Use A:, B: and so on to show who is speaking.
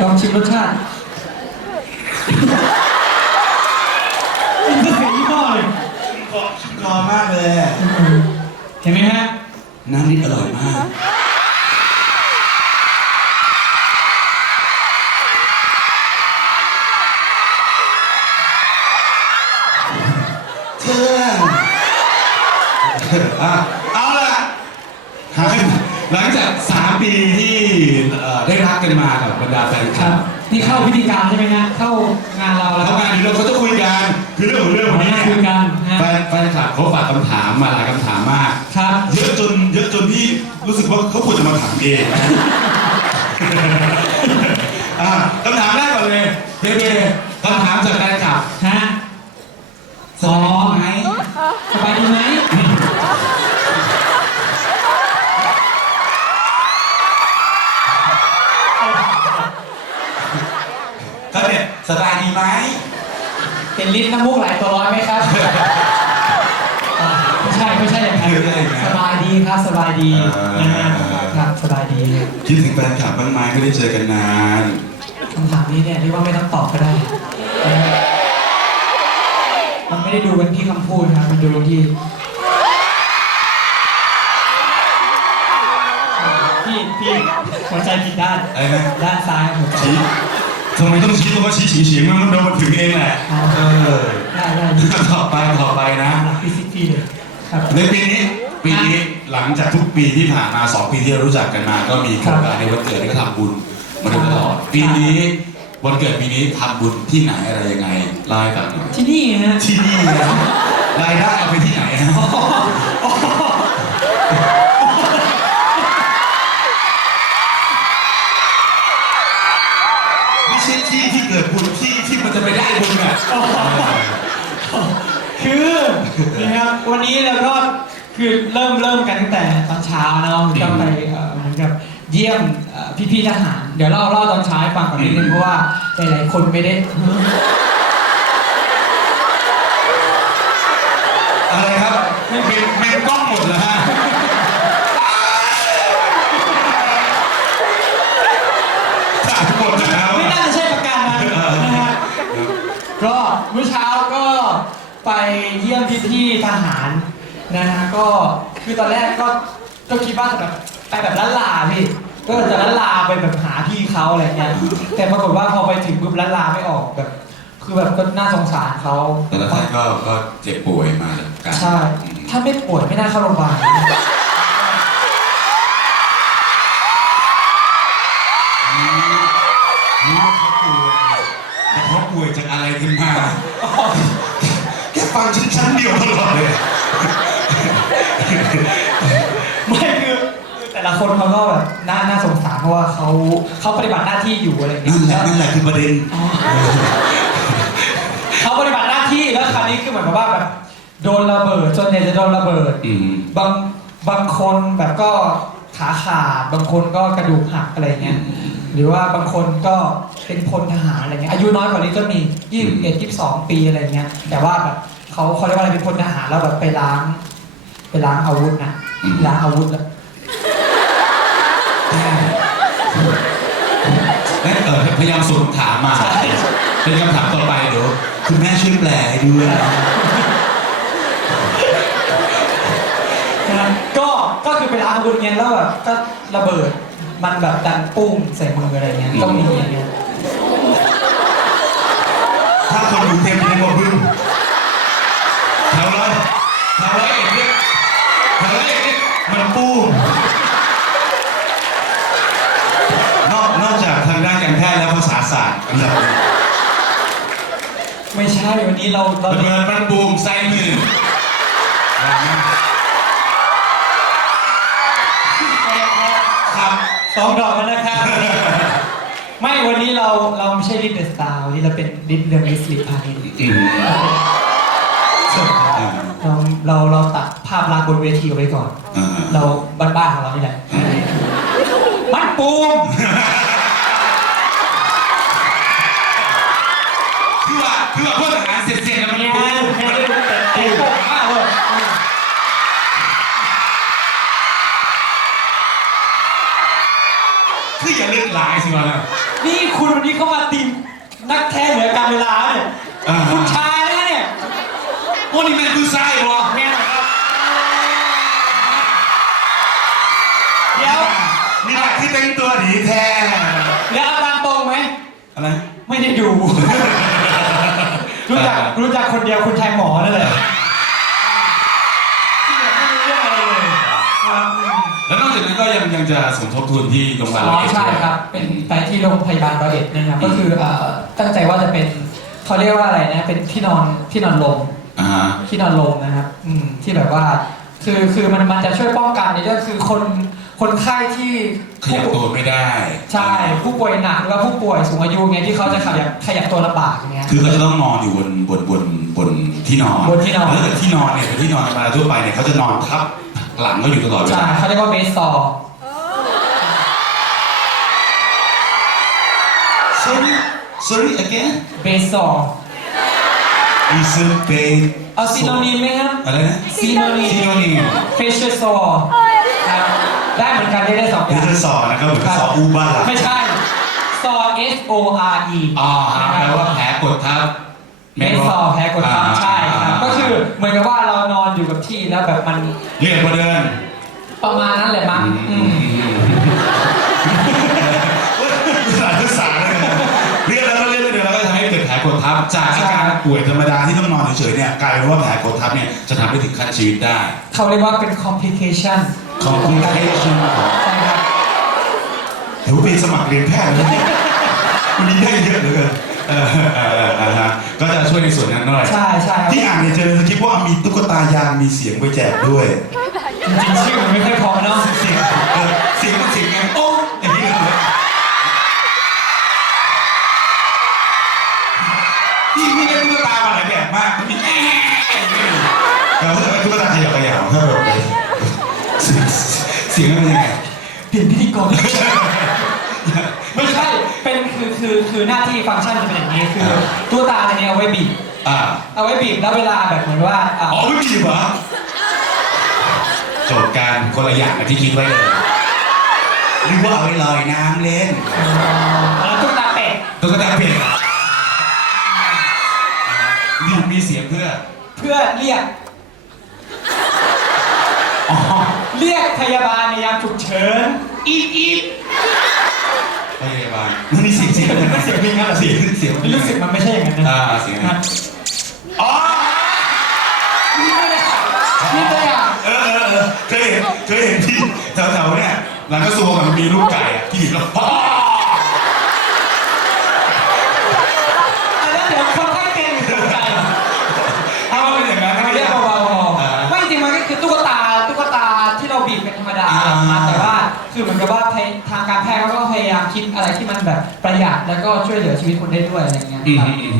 A: ลองชิมรสชาตินี่ก็เสียงยี่ห้อเลย
B: คอคอมากเลย
A: เห็นไหมฮะ
B: น้ำนี่อร่อยมากเชื่ออะเอาล่ะหายหลังจากสามปีที่เอ่อได้รั กกันมากับบรรดาแฟนค
A: ค
B: ลั
A: รับ
B: บ
A: นี่เข้าพิธีการใช่ไหมฮะเข้างานเราแล้ว
B: ทำงานนี้เราก็จะคุยกันคือเรื่องของเรื่องวันนี้
A: คุยกันฮะ
B: แฟนแฟนคลับเขาฝากคำถามมาหลายคำถามมาก
A: ครับ
B: เยอะจนเยอะจนพี่รู้สึกว่าเขาควรจะมาถามเอง สบาย
A: ดีไหม
B: เป็
A: นลิ้นน้ำมูกไหลตัวร้อยไหมครับอ่าไม่ใช่ไม่ใช่อย่างนั้น
B: คืออะไรนะ
A: สบายดีครับสบายดี
B: อ่าน
A: นะฮะครับสบายดี
B: คิดถึงแฟนคลับบ้างไหมไม่ได้เจอกันนาน
A: คำถามนี้เนี่ยเรียกว่าไม่ต้องตอบก็ได้นะฮะมันไม่ได้ดูกันที่คำพูดครับมันดูกันที่พี่พี่หัวใจผิดด้าน
B: อะไรนะ
A: ด้านซ้ายหัวใจ
B: ชี้ ทำไมต้องชี้ตัวว่าชี้ชี้ชี้มันมันโดนมันถึงเองแหละ
A: อ๋อ
B: เออ
A: ได้ได้
B: ต่อไปต่อไปนะ
A: รักพี่ซิกพี่เลยครับ
B: ในปีนี้ปีนี้หลังจากทุกปีที่ผ่านมาสองปีที่เรารู้จักกันมา ก็มีโครงการในวันเกิดที่ก็ทำบุญมาโดยตลอดปีนี้วันเกิดปีนี้ทำบุญที่ไหนอะไรยังไงเล่าให้ฟังหน่อย
A: ที่นี่ฮะ
B: ที่นี่นะรายได้เอาไปที่ไหนฮะ มันจะไปได้บุญอะ
A: คือนะครับวันนี้เราก็คือเริ่มเริ่มกันตั้งแต่ตอนเช้าเนาะก็ไปเอ่อเหมือนกับเยี่ยมเอ่อพี่ๆทหาร เดี๋ยวเล่าเล่าตอนเช้าให้ฟังก่อนนิดนึงเพราะว่าหลายๆคนไม่ได้
B: อะไรครับไม่เป็นแม่งกล้องหมดเหรอฮะถ่ายหมดแล้ว
A: ไม่น่าจะใช่ประการนั้นนะฮะก็เมื่อเช้า ก็ไปเยี่ยมพี่ๆทหารนะฮะก็คือตอนแรกก็ก็คิดว่าจะแบบไปแบบล้านลาพี่ก็จะล้านลาไปแบบหาพี่เขาอะไรเงี้ยแต่ปรากฏว่าพอไปถึงปุ๊บล้านลาไม่ออกแบบ คือแบบก็น่าสงสารเขา
B: แต่ละท่านก็ก็เจ็บป่วยมาจากการ
A: ใช่ ถ้าไม่ป่วยไม่น่าเข้าโรงพยาบาล
B: ชั้นชั้นเดียวตลอดเลย
A: ไม่คือคือแต่ละคนเขาก็แบบน่าน่าสงสารเพราะว่าเขาเขาปฏิบัติหน้าที่อยู่อะไรอย่างเงี้
B: นั่นแหละ
A: ย
B: นั่นแหละคือประเด็น
A: อ๋อเขาปฏิบัติหน้าที่แล้วคราวนี้คือเหมือนกับว่าแบบโดนระเบิดจนเนี่ยจะโดนระเบิด
B: อืม
A: บางบางคนแบบก็ขาขาดบางคนก็กระดูกหักอะไรเงี้ยหรือว่าบางคนก็เป็นพลทหารอะไรเงี้ยอายุน้อยกว่านี้ก็มียี่สิบเอ็ดยี่สิบสองปีอะไรเงี้ยแต่ว่าแบบ เขาเขาเรียกว่าอะไรเป็นพลทหารแล้วแบบไปล้าง ไปล้างอาวุธนะล้างอาวุธแล้ว
B: นั่นเออพยายามส่งถามมา
A: ใช่
B: เป็นคำถามต่อไปเดี๋ยวคุณแม่ช่วยแปลให้ด้วย
A: นะครับก็ก็คือไปล้างอาวุธเงี้ยแล้วแบบก็ระเบิดมันแบบดันปุ้งใส่มืออะไรเงี้ยก็มีอย่างเงี้ย
B: ถ้าคนอยู่เต็มเรียกว่าบึ้งแถวร้อย แถวร้อยเอ็ดเนี่ยแถวร้อยเอ็ดเนี่ยมันปูมนอกนอกจากทางด้านการแพทย์และภาษาศาสตร์อันดับหนึ่ง
A: ไม่ใช่ วันนี้เราเรา
B: ระเบิดมันบูมใส่มือครับ
A: สองดอกแล้วนะครับ ไม่ วันนี้เราเราไม่ใช่ลิปเดอะสตาร์วันนี้เราเป็นลิปเดอะมิสลิปพานิน
B: อืมอ่า
A: เราเราเราตัดภาพลักษณ์บนเวทีเอาไว้ก่อน
B: อ่า
A: เราบ้านๆของเรานี่แหละมันปูม
B: คือว่าคือว่าพวกทหารเสร็จๆแล้วมัน
A: เนี่ย
B: ปูม
A: แค่
B: มัน
A: ได้แต่เตะโป่งมากเลย
B: คืคืออย่าเล่นหลายสิวะนะ
A: นี่คุณวันนี้เข้ามาทีมนักแท้เหนือการเวลาเนี่ย
B: อ่า
A: คุณชายนะเนี่ย
B: โอ้นี่แม่นคือไส้วะ
A: แม่นะครับเดี๋ยว
B: มีหลักที่แต่งตัวดีแท้
A: เดี๋ยวเอาตามตรงไหม
B: อะไร
A: ไม่ได้ดู รู้จักรู้จักคนเดียวคุณชายหมอนั่นแหละที่เหลือไม่รู้เรื่องอะไรเลยครับ
B: แล้วนอกจากนั้นก็ยังยังจะสมทบทุนที่โรงพยาบาล
A: อ๋อ
B: ร้อยเอ็ด
A: ใช่
B: ด้วย
A: ครับ เป็นไปที่โรงพยาบาลร้อยเอ็ดนะครับ ก็คือเอ่อตั้งใจว่าจะเป็นเขาเรียกว่าอะไรนะ เป็นที่นอนที่นอนลม
B: อ่าฮะ
A: ที่นอนลมนะครับอืมที่แบบว่า คือคือมันมันจะช่วยป้องกันในเรื่องคือคนคนไข้ที่
B: ขยับตัวไม่ได้
A: ใช่ผู้ป่วยหนักหรือว่าผู้ป่วยสูงอายุเงี้ยที่เขาจะขยับขยับตัวลำบากเงี้ย
B: คือเขาจะต้องนอนอยู่บนบนบนบนที่นอน
A: บนที่นอน
B: แล้วถ้าเกิดที่นอนเนี่ยเป็นที่นอนธรรมดาทั่วไปเนี่ยเขาจะนอนทับหลังก็อยู่ตลอดเว
A: ใช่
B: ลา
A: เขาเรียกว่าเบสซอ
B: sorry sorry again
A: เบสซอ
B: is a bay
A: เอาซีโนนีมไหมครับ
B: อะไรนะ
A: ซีโนนี
B: ซีโนนีม
A: เฟชเชอร์ซอครับได้เหมือนกันได้ได้สองอ
B: เดี๋ย
A: ย่าวง
B: จะสอนนะครับเหมือนสอนอูบ้า
A: ไม่ใช่ ซอ S O R E
B: อ๋อฮะแปลว่าแผลกดทับ
A: เมสซอแพ้กดทับใช่ครับ ก็คือเหมือนกับว่าเรานอนอยู่กับที่แล้วแบบมัน
B: เรียกว่าเดิน
A: ประมาณนั้นแหละมั้งอืม
B: จากอาการป่วยธรรมดาที่ต้องนอนเฉยๆเนี่ยกลายเป็นว่าแผลกดทับเนี่ยจะทำให้ถึงขั้นชีวิตได้
A: เขาเรียกว่าเป็น complication
B: complication
A: ใช่ครับ
B: ถือว่าเป็นสมัครเรียนแพทย์เลยวันนี้ได้เยอะเหลือเกินเออเออเออเออฮะก็จะช่วยในส่วนนั้นหน่อย
A: ใช่ใช่ครับ
B: ที่อ่านเนี่ยเจอในสคริปต์ว่ามีตุ๊กตายางมีเสียงไปแจกด้วย
A: จริงๆชื่อมันไม่ค่อยพอเนาะ
B: เสียงเออเสียงมันเสียงไงโอ้ มาหลายแบบมากมันมีแอะเลยเออถ้าเป็นตุ๊กตาขยับขยับถ้าแบบเสียงเสียงมันเป็นยังไง
A: เปลี่ยนพิธีกรไม่ใช่เป็นคือคือคือหน้าที่ฟังก์ชันจะเป็นอย่างนี้คือตัวตาในนี้เอาไว้บีบ
B: อ่า
A: เอาไว้บีบแล้วเวลาแบบเหมือนว่าอ๋
B: อไม่มีเหรอโจทย์การคนละอย่างกับที่คิดไว้เลยหรือว่าเอาไว้ลอยน้ำเล่น
A: แล้วตุ๊กตาเป็ด
B: ตุ๊กตาเปลี่ พื่อ
A: เรียก
B: อ๋อ
A: เรียกพยาบาลในยามฉุกเฉิน
B: อีดอีดพยาบาลมันมีเสียงเสียง
A: เสียงเพลงอะไร
B: เสียงเสียง
A: รู้สึกมันไม่ใช่อย่างนั้นนะ
B: อ่าเสียง
A: ครับ
B: อ๋อ
A: นี่ตัวอย่างนี่ตัวอย่าง
B: เออเออเออเคยเห็นเคยเห็นที่แถวๆเนี่ยหลังกระทรวงอะมันมีลูกไก่อะที่อยู่แแบ
A: บประหยัดแล้วก็ช่วยเหลือชีวิตคนได้ด้วยอะไรเงี้ย
B: อืม
A: ครับ
B: อืม